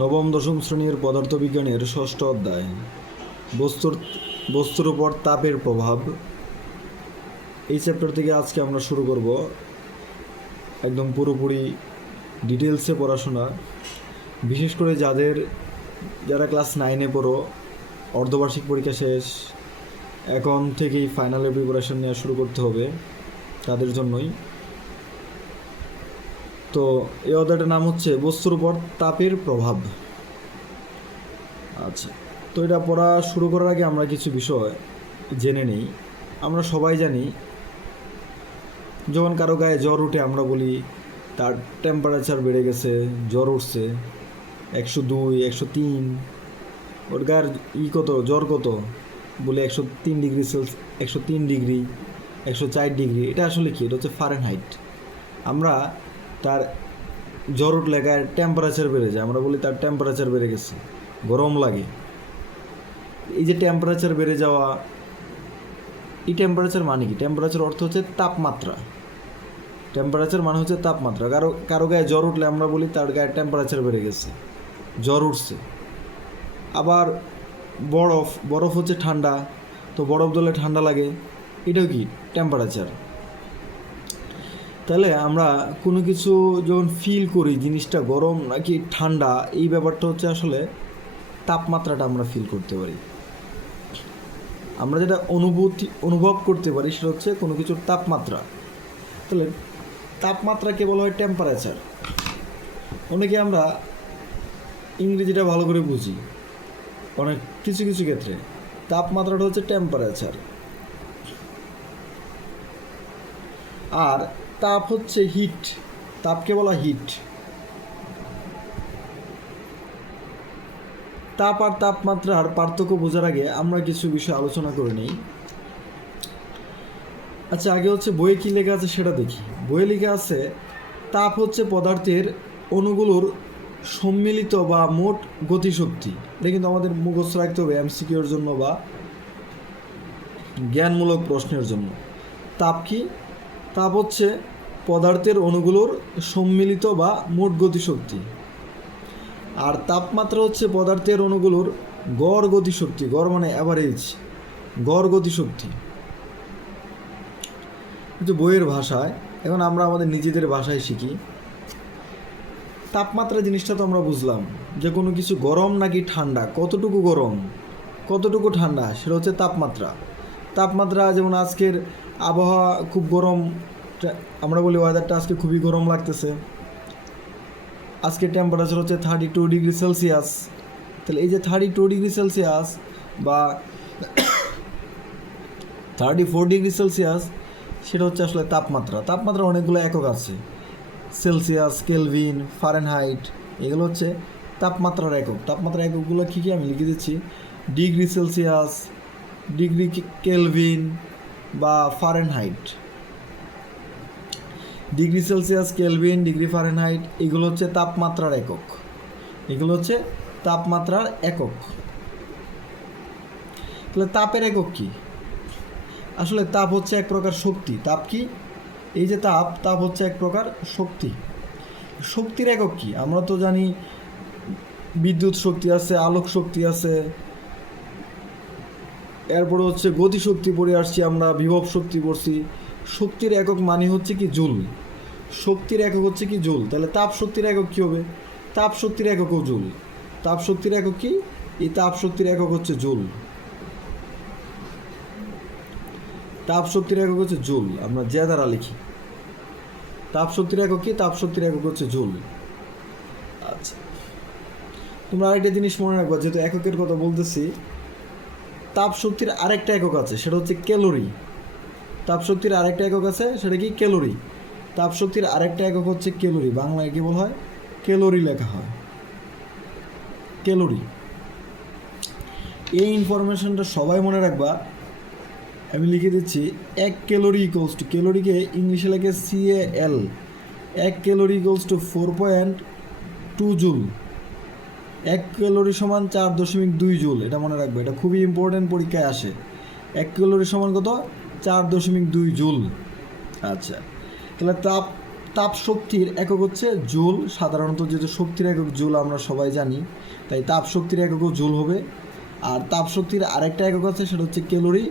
নবম দশম শ্রেণির পদার্থবিজ্ঞানের ষষ্ঠ অধ্যায়। বস্তুর বস্তুর উপর তাপের প্রভাব। এই চ্যাপ্টার থেকে আজকে আমরা শুরু করব একদম পুরোপুরি ডিটেলসে পড়াশোনা। বিশেষ করে যাদের যারা ক্লাস নাইনে পড়ো, অর্ধবার্ষিক পরীক্ষা শেষ, এখন থেকেই ফাইনালের প্রিপারেশন নেওয়া শুরু করতে হবে তাদের জন্যই। তো এই অধ্যায়টার নাম হচ্ছে বস্তুর উপর তাপের প্রভাব। আচ্ছা তো এটা পড়া শুরু করার আগে আমরা কিছু বিষয় জেনে নিই। আমরা সবাই জানি, যখন কারও গায়ে জ্বর উঠে আমরা বলি, তার টেম্পারেচার বেড়ে গেছে, জ্বর উঠছে, একশো দুই, একশো তিন, ওর গায়ের ই কত, জ্বর কত? বলে একশো তিন ডিগ্রি সেলস, একশো তিন ডিগ্রি, একশো চার ডিগ্রি, এটা আসলে কি? এটা হচ্ছে ফারেনহাইট আমরা তার জ্বর উঠলে গায়ের টেম্পারেচার বেড়ে যায়। আমরা বলি তার টেম্পারেচার বেড়ে গেছে। গরম লাগে। এই যে টেম্পারেচার বেড়ে যাওয়া, এই টেম্পারেচার মানে কি? টেম্পারেচার অর্থ হচ্ছে তাপমাত্রা। টেম্পারেচার মানে হচ্ছে তাপমাত্রা। কারও কারও গায়ে জ্বর উঠলে আমরা বলি তার গায়ের টেম্পারেচার বেড়ে গেছে। জ্বর উঠছে। আবার বরফ বরফ হচ্ছে ঠান্ডা। তো বরফ দলে ঠান্ডা লাগে। এটাও কি? টেম্পারেচার তাহলে আমরা কোনো কিছু যখন ফিল করি, জিনিসটা গরম নাকি ঠান্ডা, এই ব্যাপারটা হচ্ছে আসলে তাপমাত্রাটা আমরা ফিল করতে পারি। আমরা যেটা অনুভূতি, অনুভব করতে পারি সেটা হচ্ছে কোনো কিছুর তাপমাত্রা। তাহলে তাপমাত্রাকে বলা হয় টেম্পারেচার অনেকে আমরা ইংরেজিটা ভালো করে বুঝি। অনেক, কিছু কিছু ক্ষেত্রে তাপমাত্রাটা হচ্ছে টেম্পারেচার আর তাপ হচ্ছে হিট তাপকে বলা হিট তাপ আর তাপমাত্রার পার্থক্য বোঝার আগে আমরা কিছু বিষয় আলোচনা করে নিই। আচ্ছা আগে হচ্ছে বইয়ে কী লেখা আছে সেটা দেখি। বইয়ে লেখা আছে, তাপ হচ্ছে পদার্থের অণুগুলোর সম্মিলিত বা মোট গতিশক্তি। এটা কিন্তু আমাদের মুখস্থ রাখতে হবে এমসিকিউর জন্য বা জ্ঞানমূলক প্রশ্নের জন্য। তাপ কি? তাপ হচ্ছে পদার্থের অণুগুলোর সম্মিলিত বা মোট গতিশক্তি। আর তাপমাত্রা হচ্ছে পদার্থের অণুগুলোর গড় গতিশক্তি, গড় মানে অ্যাভারেজ গড় গতিশক্তি। কিন্তু বইয়ের ভাষায়, এখন আমরা আমাদের নিজেদের ভাষায় শিখি। তাপমাত্রা জিনিসটা তো আমরা বুঝলাম, যে কোনো কিছু গরম নাকি ঠান্ডা, কতটুকু গরম, কতটুকু ঠান্ডা, সেটা হচ্ছে তাপমাত্রা। তাপমাত্রা যেমন আজকের আবহাওয়া খুব গরম। আমরা বলি ওয়েদারটা আজকে খুবই গরম লাগতেছে। আজকে টেম্পারেচার হচ্ছে থার্টি টু ডিগ্রি সেলসিয়াস তাহলে এই যে থার্টি টু ডিগ্রি সেলসিয়াস বা থার্টি ফোর ডিগ্রি সেলসিয়াস সেটা হচ্ছে আসলে তাপমাত্রা। তাপমাত্রা অনেকগুলো একক আছে। সেলসিয়াস কেলভিন ফারেনহাইট এগুলো হচ্ছে তাপমাত্রার একক। তাপমাত্রার এককগুলো কী কী আমি লিখে দিচ্ছি? ডিগ্রি সেলসিয়াস ডিগ্রি কেলভিন বা Fahrenheit degree Celsius Kelvin degree Fahrenheit এগুলো হচ্ছে তাপমাত্রার একক। এগুলো হচ্ছে তাপমাত্রার একক। তাহলে তাপের একক কি? আসলে তাপ হচ্ছে এক প্রকার শক্তি। তাপ কি? এই যে তাপ তাপ হচ্ছে এক প্রকার শক্তি। শক্তির একক কি? আমরা তো জানি বিদ্যুৎ শক্তি আছে, আলোক শক্তি আছে এরপরে হচ্ছে গতিশক্তি পড়ে আসছি আমরা, বিভব শক্তি পড়ছি। শক্তির একক মানে হচ্ছে কি জুল। শক্তির একক হচ্ছে কি জুল। তাহলে তাপ শক্তির একক কী হবে? তাপ শক্তির এককও জুল। তাপ শক্তির একক কি? এই তাপ শক্তির একক হচ্ছে জুল। তাপ শক্তির একক হচ্ছে জুল। আমরা যে দ্বারা লিখি। তাপ শক্তির একক কি? তাপ শক্তির একক হচ্ছে জুল। আচ্ছা। তোমরা আরেকটা জিনিস মনে রাখবা, যেহেতু এককের কথা বলতেছি তাপ শক্তির আরেকটা একক আছে, সেটা হচ্ছে ক্যালোরি। তাপ শক্তির আরেকটা একক আছে, সেটা কি? ক্যালোরি। তাপ শক্তির আরেকটা একক হচ্ছে ক্যালোরি, বাংলায় কি বলা হয়? ক্যালোরি লেখা হয়। ক্যালোরি। এই ইনফরমেশনটা সবাই মনে রাখবা, আমি লিখে দিচ্ছি, এক ক্যালোরি ইকোয়ালস টু ক্যালোরিকে ইংলিশে লেখে C A L calorie equals to four point two joule এক ক্যালোরি সমান চার দশমিক দুই জুল, এটা মনে রাখবে, এটা খুবই ইম্পর্টেন্ট পরীক্ষায় আসে। এক ক্যালোরি সমান কত? চার দশমিক দুই জুল। আচ্ছা তাহলে তাপ তাপ শক্তির একক হচ্ছে জুল। সাধারণত যেহেতু শক্তির একক জুল আমরা সবাই জানি, তাই তাপ শক্তির এককও জুল হবে। আর তাপ শক্তির আরেকটা একক আছে, সেটা হচ্ছে ক্যালোরি।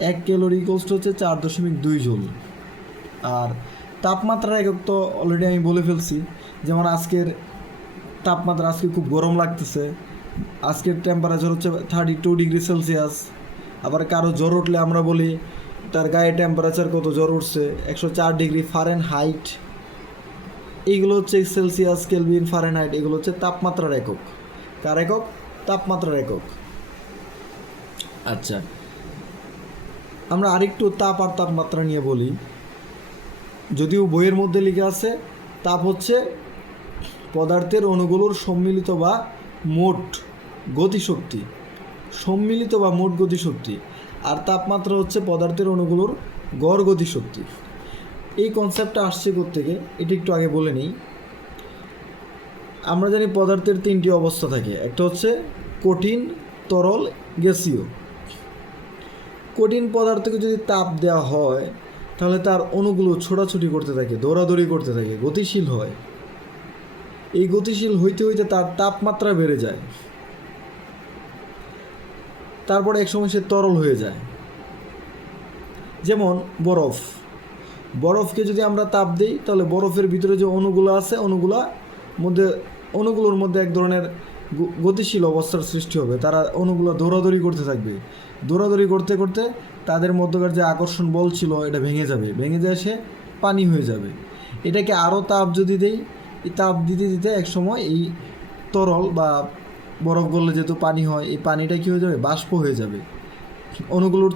এক ক্যালোরি ইকোস্ট হচ্ছে চার দশমিক দুই জুল। আর তাপমাত্রার একক তো অলরেডি আমি বলে ফেলছি, যেমন আজকের তাপমাত্রা আজকে খুব গরম লাগতেছে। আজকের টেম্পারেচার হচ্ছে থার্টি টু ডিগ্রি সেলসিয়াস আবার কারও জ্বর উঠলে আমরা বলি তার গায়ে টেম্পারেচার কত জ্বর উঠছে? একশো চার ডিগ্রি ফারেন হাইট এইগুলো হচ্ছে সেলসিয়াস কেলভিন ফারেন হাইট এগুলো হচ্ছে তাপমাত্রার একক। কার একক? তাপমাত্রার একক। আচ্ছা। আমরা আরেকটু তাপ আর তাপমাত্রা নিয়ে বলি। যদিও বইয়ের মধ্যে লিখে আছে তাপ হচ্ছে পদার্থের অণুগুলোর সম্মিলিত বা মোট গতিশক্তি। সম্মিলিত বা মোট গতিশক্তি, আর তাপমাত্রা হচ্ছে পদার্থের অণুগুলোর গড় গতিশক্তি। এই কনসেপ্টটা আসছে থেকে এটি একটু আগে বলে নিই। আমরা জানি পদার্থের তিনটি অবস্থা থাকে, একটা হচ্ছে কঠিন, তরল, গ্যাসীয়। কঠিন পদার্থকে যদি তাপ দেওয়া হয়, তাহলে তার অণুগুলো ছোটাছুটি করতে থাকে, দৌড়াদৌড়ি করতে থাকে, গতিশীল হয়। এই গতিশীল হইতে হইতে তার তাপমাত্রা বেড়ে যায়। তারপরে এক সময় সে তরল হয়ে যায়। যেমন বরফ। বরফকে যদি আমরা তাপ দিই, তাহলে বরফের ভিতরে যে অণুগুলো আছে, অণুগুলা মধ্যে, অণুগুলোর মধ্যে এক ধরনের গতিশীল অবস্থার সৃষ্টি হবে। তারা অণুগুলো দৌড়াদৌড়ি করতে থাকবে। দৌড়াদৌড়ি করতে করতে তাদের মধ্যকার যে আকর্ষণ বল ছিল, এটা ভেঙে যাবে। ভেঙে যায় সে পানি হয়ে যাবে। এটাকে আরও তাপ যদি এই তাপ দিতে দিতে এক সময় এই তরল বা বরফ গললে যেহেতু পানি হয়, এই পানিটা কী হয়ে যাবে? বাষ্প হয়ে যাবে। অণুগুলোর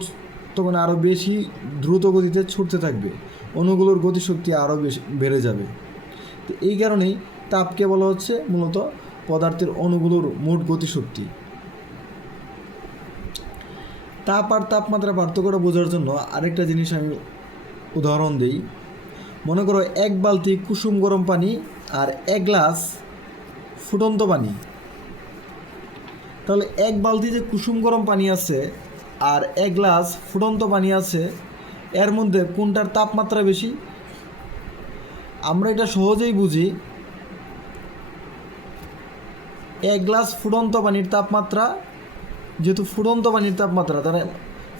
তখন আরও বেশি দ্রুত গতিতে ছুটতে থাকবে। অণুগুলোর গতিশক্তি আরও বেশি বেড়ে যাবে। তো এই কারণেই তাপকে বলা হচ্ছে মূলত পদার্থের অণুগুলোর মোট গতিশক্তি। তাপ আর তাপমাত্রা পার্থক্যটা বোঝার জন্য আরেকটা জিনিস আমি উদাহরণ দিই। মনে করো এক বালতি কুসুম গরম পানি আর এক গ্লাস ফুটন্ত পানি। তাহলে এক বালতি যে কুসুম গরম পানি আছে আর এক গ্লাস ফুটন্ত পানি আছে, এর মধ্যে কোনটার তাপমাত্রা বেশি? আমরা এটা সহজেই বুঝি। এক গ্লাস ফুটন্ত পানির তাপমাত্রা, যেহেতু ফুটন্ত পানির তাপমাত্রা, তাহলে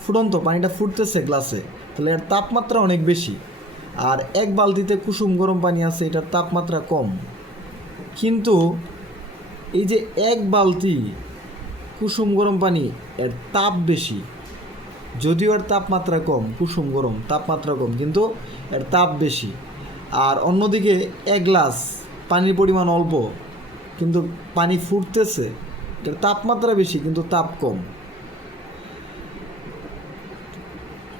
ফুটন্ত পানিটা ফুটতেছে গ্লাসে, তাহলে এর তাপমাত্রা অনেক বেশি। আর এক বালতিতে কুসুম গরম পানি আছে, এটার তাপমাত্রা কম। কিন্তু এই যে এক বালতি কুসুম গরম পানি, এর তাপ বেশি। যদিও এর তাপমাত্রা কম, কুসুম গরম, তাপমাত্রা কম, কিন্তু এর তাপ বেশি। আর অন্যদিকে এক গ্লাস পানির পরিমাণ অল্প, কিন্তু পানি ফুটতেছে, এর তাপমাত্রা বেশি, কিন্তু তাপ কম।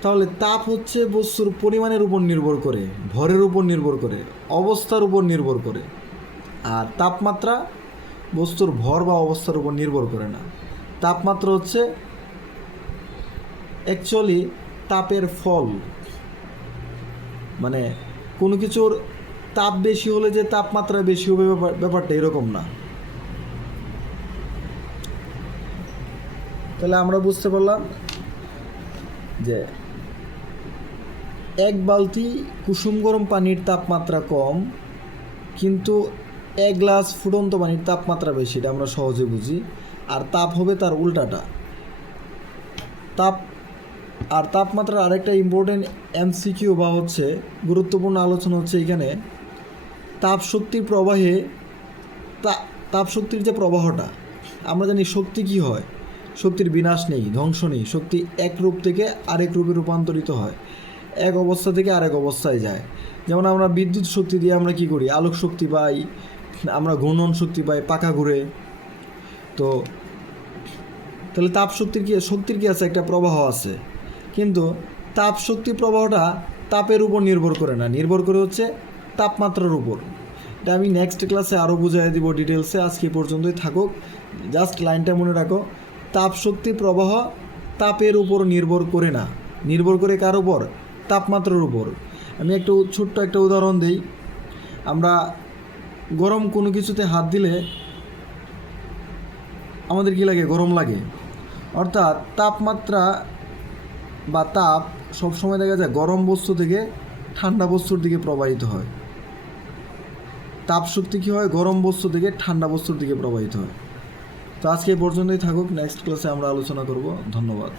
তাহলে তাপ হচ্ছে বস্তুর পরিমাণের উপর নির্ভর করে, ভরের উপর নির্ভর করে, অবস্থার উপর নির্ভর করে। আর তাপমাত্রা বস্তুর ভর বা অবস্থার উপর নির্ভর করে না। তাপমাত্রা হচ্ছে অ্যাকচুয়ালি তাপের ফল। মানে কোনো কিছুর তাপ বেশি হলে যে তাপমাত্রা বেশি হবে ব্যাপার- ব্যাপারটা এরকম না। তাহলে আমরা বুঝতে পারলাম যে এক বালতি কুসুম গরম পানির তাপমাত্রা কম, কিন্তু এক গ্লাস ফুটন্ত পানির তাপমাত্রা বেশি, এটা আমরা সহজে বুঝি। আর তাপ হবে তার উল্টাটা। তাপ, আর তাপমাত্রার আরেকটা ইম্পর্টেন্ট এমসিকিউ বা হচ্ছে গুরুত্বপূর্ণ আলোচনা হচ্ছে এখানে, তাপ শক্তির প্রবাহে তা- তাপ শক্তির যে প্রবাহটা, আমরা জানি শক্তি কি হয়? শক্তির বিনাশ নেই, ধ্বংস নেই, শক্তি এক রূপ থেকে আরেক রূপে রূপান্তরিত হয়। এক অবস্থা থেকে আরেক অবস্থায় যায়। যেমন আমরা বিদ্যুৎ শক্তি দিয়ে আমরা কি করি? আলোক শক্তি পাই, আমরা ঘূর্ণন শক্তি পাই পাখা ঘুরে। তো তাহলে তাপ শক্তির কি শক্তির কি আছে? একটা প্রবাহ আছে। কিন্তু তাপ শক্তি প্রবাহটা তাপের উপর নির্ভর করে না। নির্ভর করে হচ্ছে তাপমাত্রার উপর। এটা আমি নেক্সট ক্লাসে আরও বুঝাই দিব ডিটেলসে আজকে পর্যন্তই থাকুক। জাস্ট লাইনটা মনে রাখো। তাপ শক্তি প্রবাহ তাপের উপর নির্ভর করে না। নির্ভর করে কার উপর? তাপমাত্রার উপর। আমি একটু ছোট্ট একটা উদাহরণ দিই। আমরা গরম কোনো কিছুতে হাত দিলে আমাদের কি লাগে? গরম লাগে। অর্থাৎ তাপমাত্রা বা তাপ সবসময় দেখা যায় গরম বস্তু থেকে ঠান্ডা বস্তুর দিকে প্রবাহিত হয়। তাপ শক্তি কী হয়? গরম বস্তু থেকে ঠান্ডা বস্তুর দিকে প্রবাহিত হয়। তো আজকে পর্যন্তই থাকুক। নেক্সট ক্লাসে আমরা আলোচনা করব। ধন্যবাদ।